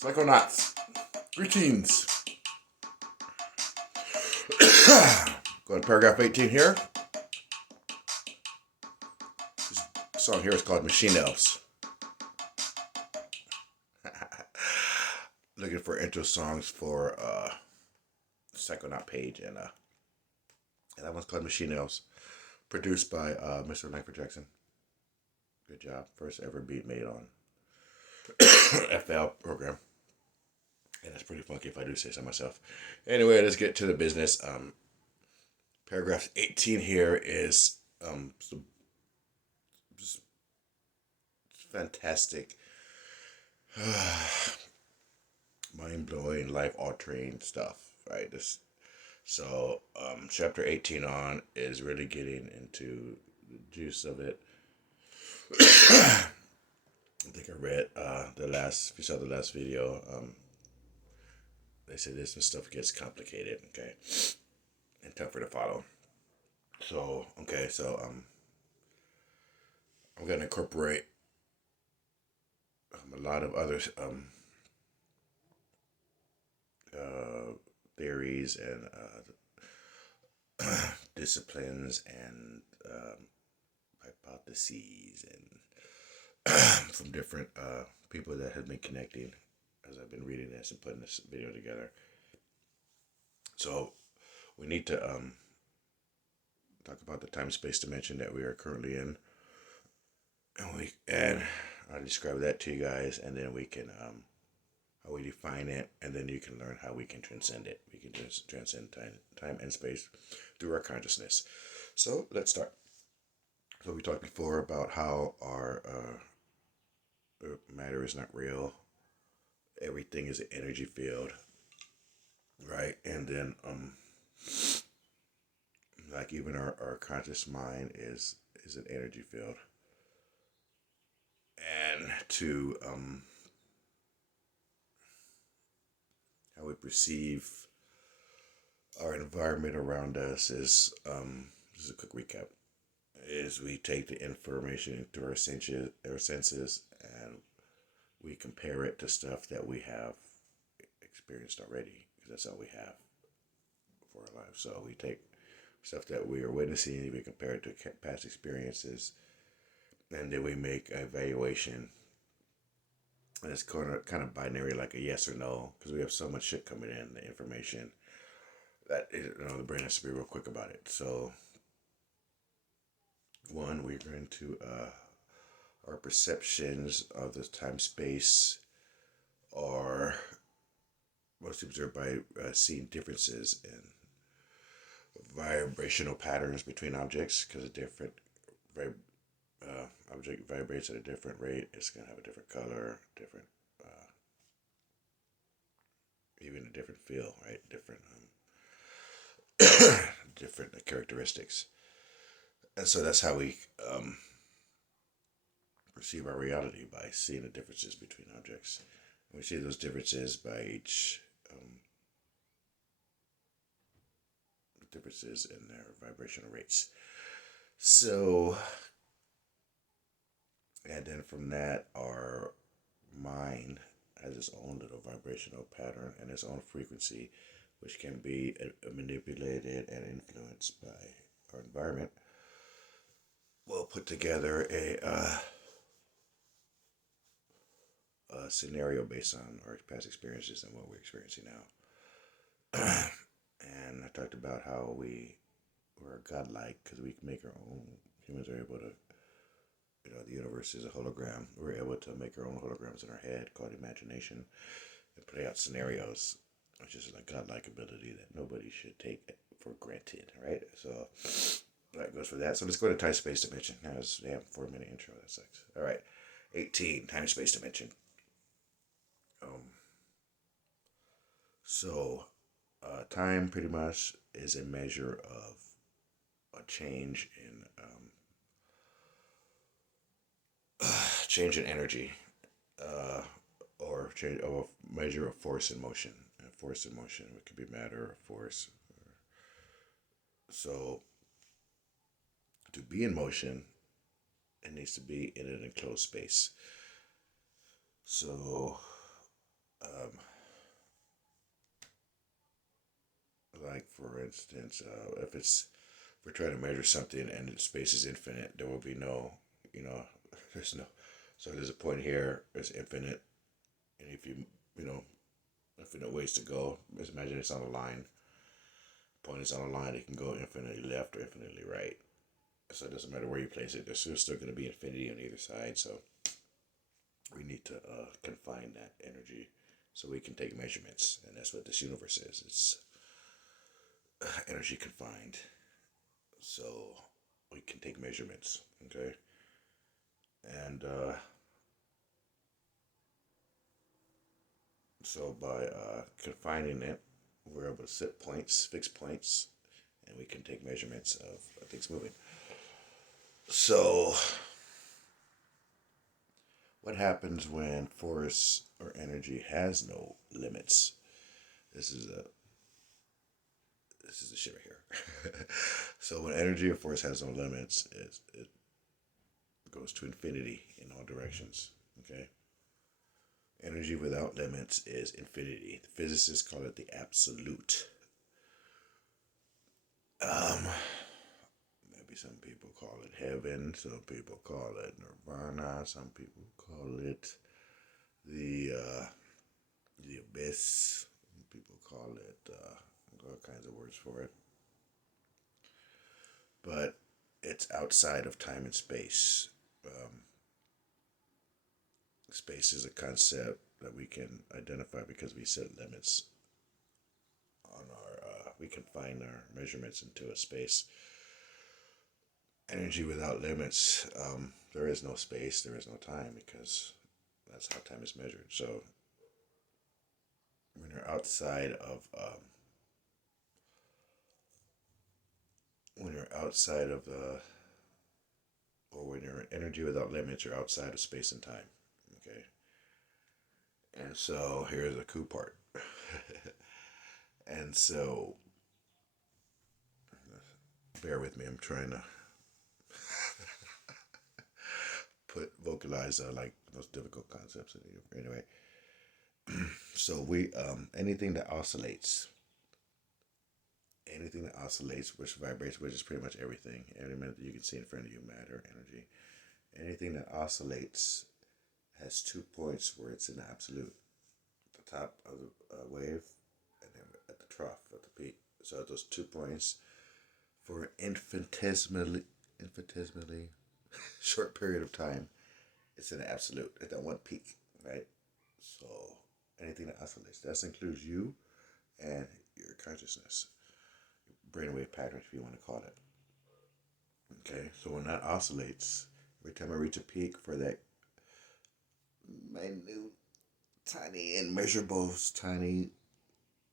Psychonauts. Greetings. Go to paragraph 18 here. This song here is called Machine Elves. Looking for intro songs for Psychonaut page, and that one's called Machine Elves. Produced by Mr. Langford Jackson. Good job. First ever beat made on FL program. And it's pretty funky if I do say so myself. Anyway, let's get to the business. Paragraph 18 here is some fantastic, mind-blowing, life-altering stuff, right? Chapter 18 on is really getting into the juice of it. I think I read if you saw the last video, they said this stuff gets complicated, okay, and tougher to follow. So I'm gonna incorporate a lot of other theories and disciplines and hypotheses and from different people that have been connecting as I've been reading this and putting this video together. So we need to talk about the time-space dimension that we are currently in, and I'll describe that to you guys, and then we can how we define it, and then you can learn how we can transcend it. We can transcend time and space through our consciousness. So let's start. So we talked before about how our matter is not real. Everything is an energy field, right? And then like even our conscious mind is an energy field. And to how we perceive our environment around us is just a quick recap. Is we take the information through our senses and we compare it to stuff that we have experienced already, because that's all we have for our lives. So we take stuff that we are witnessing, we compare it to past experiences, and then we make an evaluation. And it's kind of binary, like a yes or no, because we have so much shit coming in, the information, that the brain has to be real quick about it. So, one, we're going to our perceptions of the time space are mostly observed by seeing differences in vibrational patterns between objects, because a different object vibrates at a different rate. It's going to have a different color, different, even a different feel, right? Different, different characteristics. And so that's how we perceive our reality, by seeing the differences between objects. And we see those differences by each differences in their vibrational rates. So, and then from that, our mind has its own little vibrational pattern and its own frequency, which can be manipulated and influenced by our environment. We'll put together a scenario based on our past experiences and what we're experiencing now. And I talked about how we're godlike because we can make our own. Humans are able to, the universe is a hologram. We're able to make our own holograms in our head called imagination and play out scenarios, which is a godlike ability that nobody should take for granted, right? So that goes for that. So let's go to time-space dimension. That was a damn 4-minute intro. That sucks. All right. 18, time-space dimension. Time pretty much is a measure of a change in energy, or change of a measure of force in motion. And force in motion, it could be matter or force. So to be in motion, it needs to be in an enclosed space. So Um, like for instance, if we're trying to measure something and space is infinite, there will be no, you know, there's no. So there's a point here. It's infinite, and if you know, infinite ways to go. Just imagine it's on a line. Point is on a line. It can go infinitely left or infinitely right. So it doesn't matter where you place it. There's still going to be infinity on either side. So we need to confine that energy so we can take measurements, and that's what this universe is. It's energy confined, so we can take measurements. Okay, and so by confining it, we're able to set points, fix points, and we can take measurements of things moving. So, what happens when force or energy has no limits? This is a shit right here. So when energy or force has no limits, it goes to infinity in all directions. Okay. Energy without limits is infinity. The physicists call it the absolute. Um, Maybe some people call it heaven. Some people call it nirvana. Some people call it the the abyss. People call it all kinds of words for it. But it's outside of time and space. Um, Space is a concept that we can identify because we set limits on our. We can find our measurements into a space. Energy without limits. There is no space. There is no time because that's how time is measured. So when you're outside of when you're outside of the or when you're in energy without limits, you're outside of space and time. Okay. And so here's the cool part. And so bear with me. I'm trying to put vocalize like those difficult concepts in here. Anyway, so we anything that oscillates, which vibrates, which is pretty much everything. Every minute that you can see in front of you, matter, energy. Anything that oscillates has 2 points where it's in absolute, the top of the wave, and then at the trough, at the peak. So those 2 points for an infinitesimally short period of time, it's an absolute at that one peak, right? So anything that oscillates, that includes you and your consciousness, brainwave pattern, if you want to call it. Okay, so when that oscillates, every time I reach a peak for that minute, tiny, immeasurable, tiny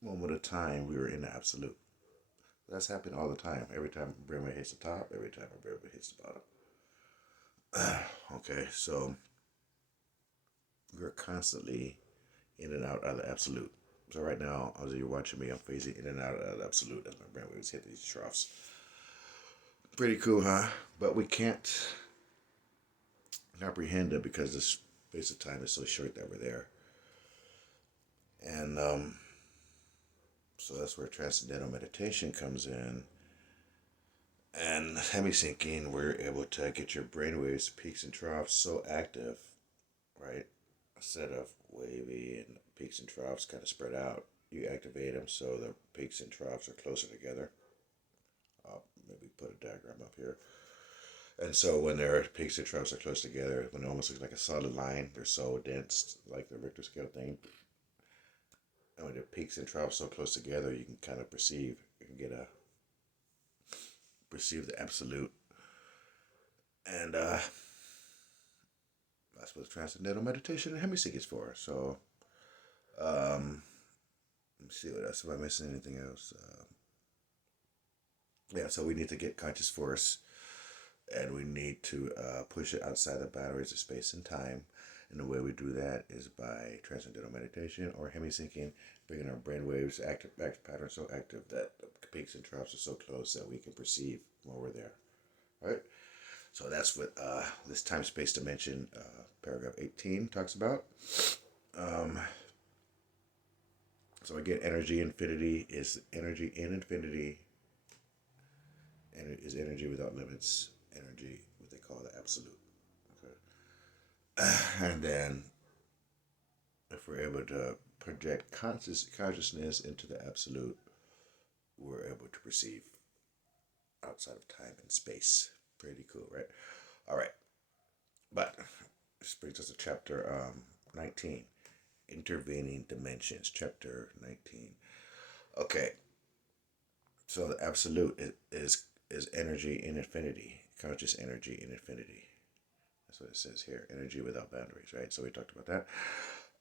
moment of time, we were in the absolute. That's happening all the time. Every time brainwave hits the top, every time a brainwave hits the bottom. Okay, so we're constantly in and out of the absolute. So right now, as you're watching me, I'm phasing in and out of the absolute as my brainwaves hit these troughs. Pretty cool, huh? But we can't comprehend it because the space of time is so short that we're there. And so that's where transcendental meditation comes in. And hemi-syncing, we're able to get your brainwaves, peaks and troughs so active, right? Instead of wavy and peaks and troughs kind of spread out, you activate them so the peaks and troughs are closer together. I'll maybe put a diagram up here. And so when their peaks and troughs are close together, when it almost looks like a solid line, they're so dense, like the Richter scale thing. And when the peaks and troughs so close together, you can kind of perceive the absolute. And that's what transcendental meditation and hemisync is for. So, let me see what else. Am I missing anything else? Yeah, so we need to get conscious force and we need to push it outside the boundaries of space and time. And the way we do that is by transcendental meditation or hemi-syncing, bringing our brain waves active patterns so active that the peaks and troughs are so close that we can perceive when we're there. All right? So that's what this time-space dimension, paragraph 18, talks about. Um, So again, energy infinity is energy in infinity, and it is energy without limits. Energy, what they call the absolute. Okay. And then, if we're able to project consciousness into the absolute, we're able to perceive outside of time and space. Pretty cool, right? All right. But this brings us to chapter 19, intervening dimensions. Chapter 19. Okay. So the absolute is energy in infinity, conscious energy in infinity. That's what it says here. Energy without boundaries, right? So we talked about that.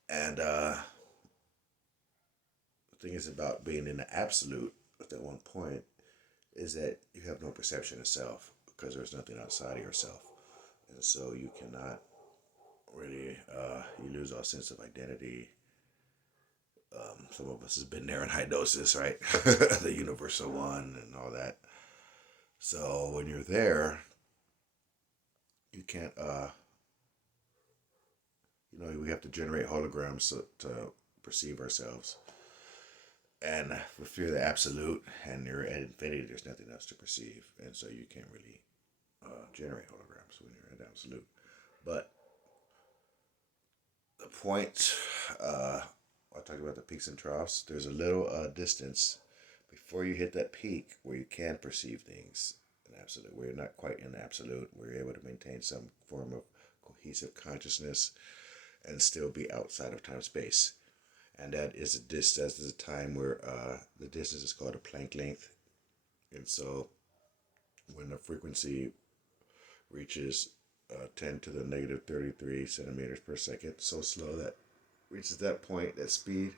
And the thing is about being in the absolute at that one point is that you have no perception of self because there's nothing outside of yourself. And so you cannot really, you lose all sense of identity. Some of us has been there in high doses, right? The universal one and all that. So when you're there, you can't, we have to generate holograms to perceive ourselves. And if you're the absolute and you're at infinity, there's nothing else to perceive. And so you can't really generate holograms when you're at absolute. But the point, I talked about the peaks and troughs. There's a little distance before you hit that peak where you can perceive things in absolute. We're not quite in absolute. We're able to maintain some form of cohesive consciousness and still be outside of time space. And that is a distance. That's a time where the distance is called a Planck length. And so when the frequency reaches 10 to the negative 33 centimeters per second, so slow that reaches that point, that speed,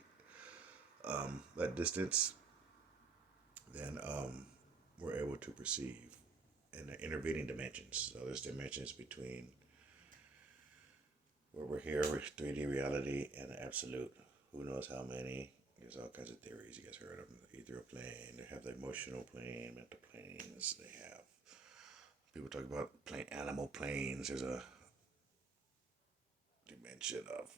that distance, then we're able to perceive in the intervening dimensions. So there's dimensions between where we're here with 3D reality and the absolute. Who knows how many? There's all kinds of theories. You guys heard of them. The ethereal plane. They have the emotional plane, mental planes. They have people talk about animal planes. There's a dimension of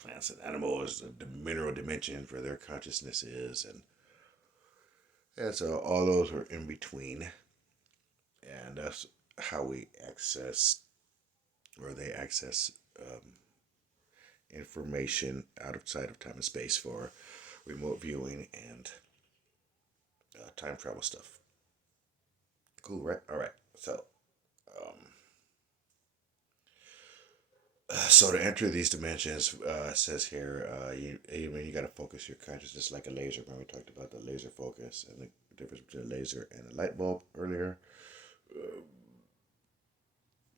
plants and animals, the mineral dimension where their consciousness is, and so all those are in between, and that's how we access, or they access information outside of time and space for remote viewing and time travel stuff. Cool, right? All right. So to enter these dimensions, says here, you got to focus your consciousness like a laser. Remember we talked about the laser focus and the difference between a laser and a light bulb earlier.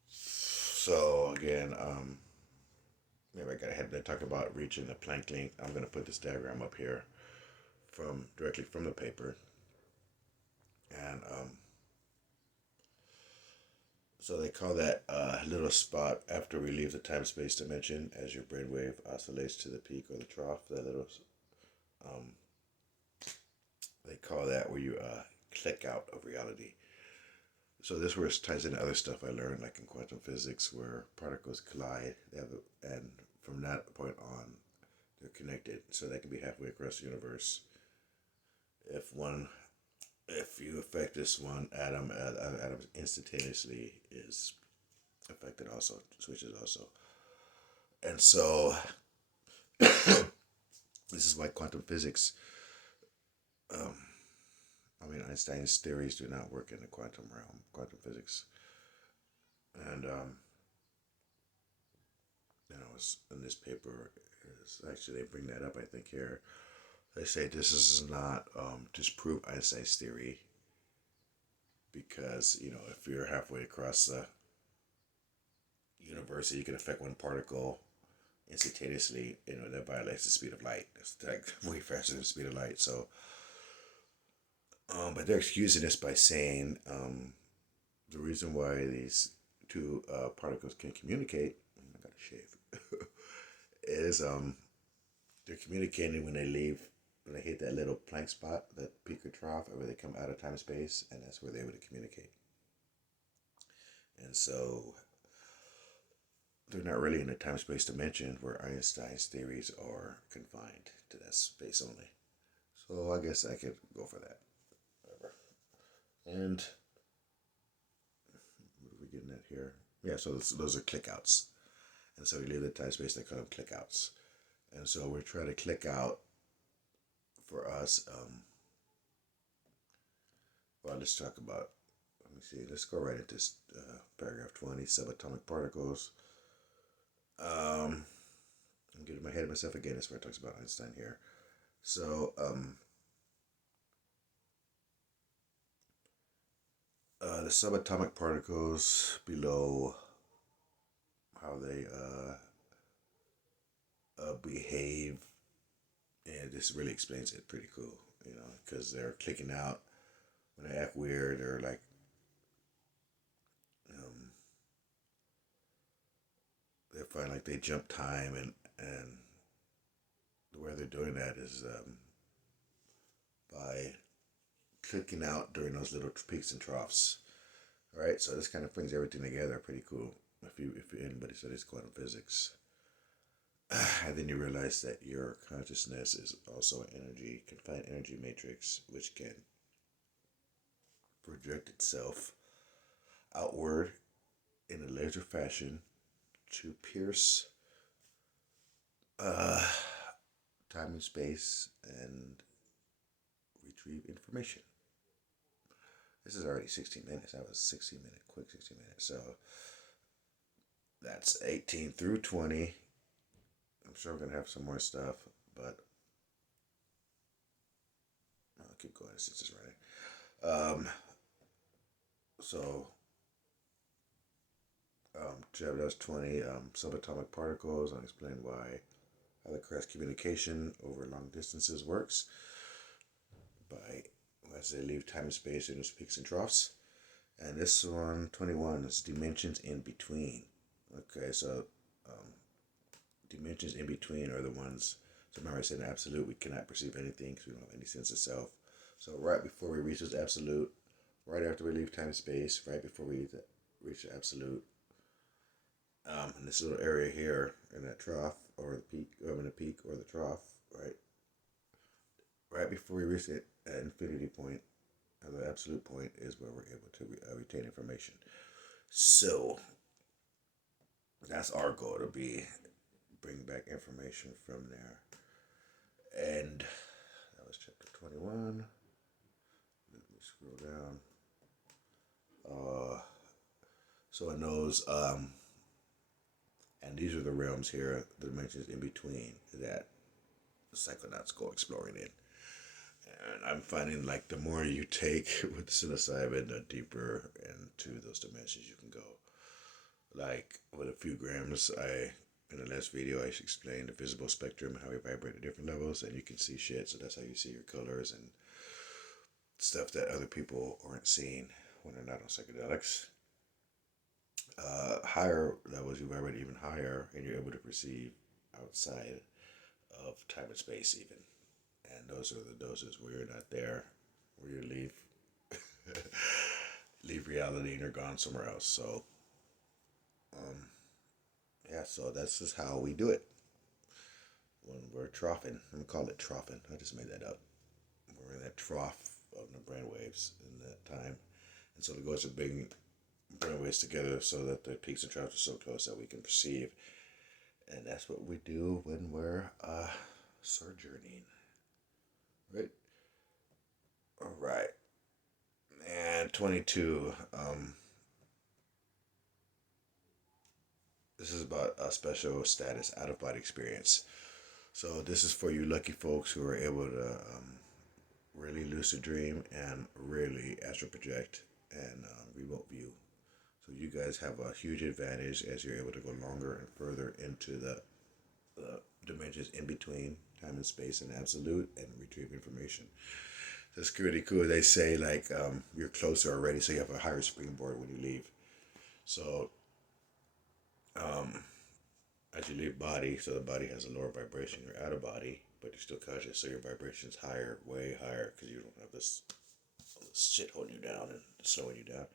So again, maybe I got ahead and talk about reaching the Planck length. I'm going to put this diagram up here from directly from the paper, and so they call that little spot after we leave the time-space dimension as your brainwave oscillates to the peak or the trough. That little, um, they call that where you click out of reality. So this where it ties into other stuff I learned, like in quantum physics, where particles collide. And from that point on, they're connected. So they can be halfway across the universe. If you affect this one atom, other atoms instantaneously is affected also, switches also. And so this is why quantum physics, Einstein's theories do not work in the quantum realm, quantum physics. And, it's in this paper, actually they bring that up, I think, here. They say this is not disprove Einstein's theory because, if you're halfway across the universe, you can affect one particle instantaneously, that violates the speed of light. It's like way faster than the speed of light. So, but they're excusing this by saying the reason why these two particles can communicate, I gotta shave, is they're communicating when they hit that little Planck spot, that peak or trough, where they come out of time and space, and that's where they're able to communicate. And so they're not really in a time-space dimension where Einstein's theories are confined to that space only. So I guess I could go for that. Whatever. And what are we getting at here? Yeah, so those are clickouts. And so we leave the time space, they call them clickouts. And so we're trying to click out for us. Well, let's talk about, let me see, let's go right into paragraph 20, subatomic particles. I'm getting my head of myself again. That's where it talks about Einstein here. So, the subatomic particles below, how they behave, and this really explains it pretty cool, because they're clicking out when they act weird or like, um, they find like they jump time, and the way they're doing that is by clicking out during those little peaks and troughs. All right, so this kind of brings everything together. Pretty cool. If anybody studies quantum physics, and then you realize that your consciousness is also an energy, confined energy matrix, which can project itself outward in a laser fashion to pierce uh, time and space and retrieve information. This is already 16 minutes. That was 16 minute, quick 16 minutes. So that's 18 through 20. I'm sure we're going to have some more stuff, but I'll keep going since it's running. So, chapter 20, subatomic particles. I'll explain why how the cross communication over long distances works by as they leave time and space in its peaks and troughs. And this one, 21, is dimensions in between. Okay, so dimensions in between are the ones. So remember, I said in absolute, we cannot perceive anything because we don't have any sense of self. So right before we reach this absolute, right after we leave time and space, right before we reach the absolute, in this little area here, in that trough or the peak, or in the peak or the trough, right before we reach it at infinity point, or the absolute point, is where we're able to retain information. So that's our goal, to bring back information from there. And that was chapter 21. Let me scroll down. So in those, and these are the realms here, the dimensions in between that the Psychonauts go exploring in. And I'm finding like the more you take with psilocybin, the deeper into those dimensions you can go. Like with a few grams, in the last video I explained the visible spectrum, how we vibrate at different levels, and you can see shit. So that's how you see your colors and stuff that other people aren't seeing when they're not on psychedelics. Higher levels, you vibrate even higher, and you're able to perceive outside of time and space, even. And those are the doses where you're not there, where you leave leave reality and you're gone somewhere else. So, yeah, so that's just how we do it when we're troughing. I'm gonna call it troughing. I just made that up. We're in that trough of the brainwaves in that time, and so the goal is to bring brainwaves together so that the peaks and troughs are so close that we can perceive, and that's what we do when we're sojourning. Right. All right. And 22. This is about a special status out of body experience. So this is for you lucky folks who are able to really lucid dream and really astral project and remote view. So you guys have a huge advantage as you're able to go longer and further into the dimensions in between time and space and absolute and retrieve information. That's really cool. They say like you're closer already, so you have a higher springboard when you leave. So as you leave body, so the body has a lower vibration. You're out of body, but you're still conscious, so your vibration's higher, way higher, because you don't have this shit holding you down and slowing you down.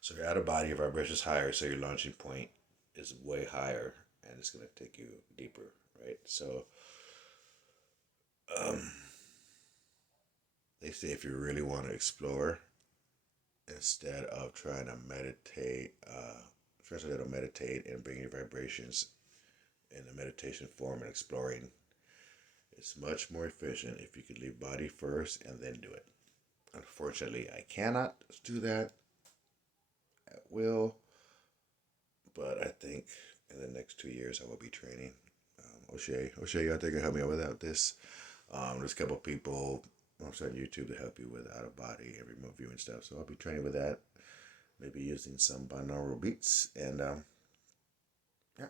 So you're out of body, your vibration's higher, so your launching point is way higher, and it's going to take you deeper, right? So, um, they say if you really want to explore, instead of trying to meditate, and bring your vibrations in the meditation form and exploring, it's much more efficient if you could leave body first and then do it. Unfortunately, I cannot do that at will, but I think in the next 2 years I will be training. O'Shea, you out there can help me out without this. There's a couple people on YouTube to help you with out of body and remote viewing stuff. So I'll be training with that. Maybe using some binaural beats. And yeah.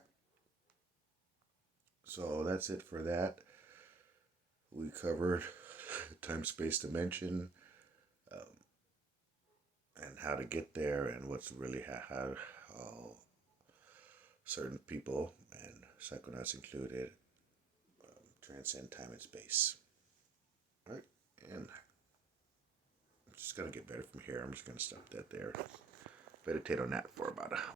So that's it for that. We covered time, space, dimension, um, and how to get there, and what's really how certain people, and Psychonauts included, transcend time and space. All right, and I'm just gonna get better from here. I'm just gonna stop that there. Meditate on that for about a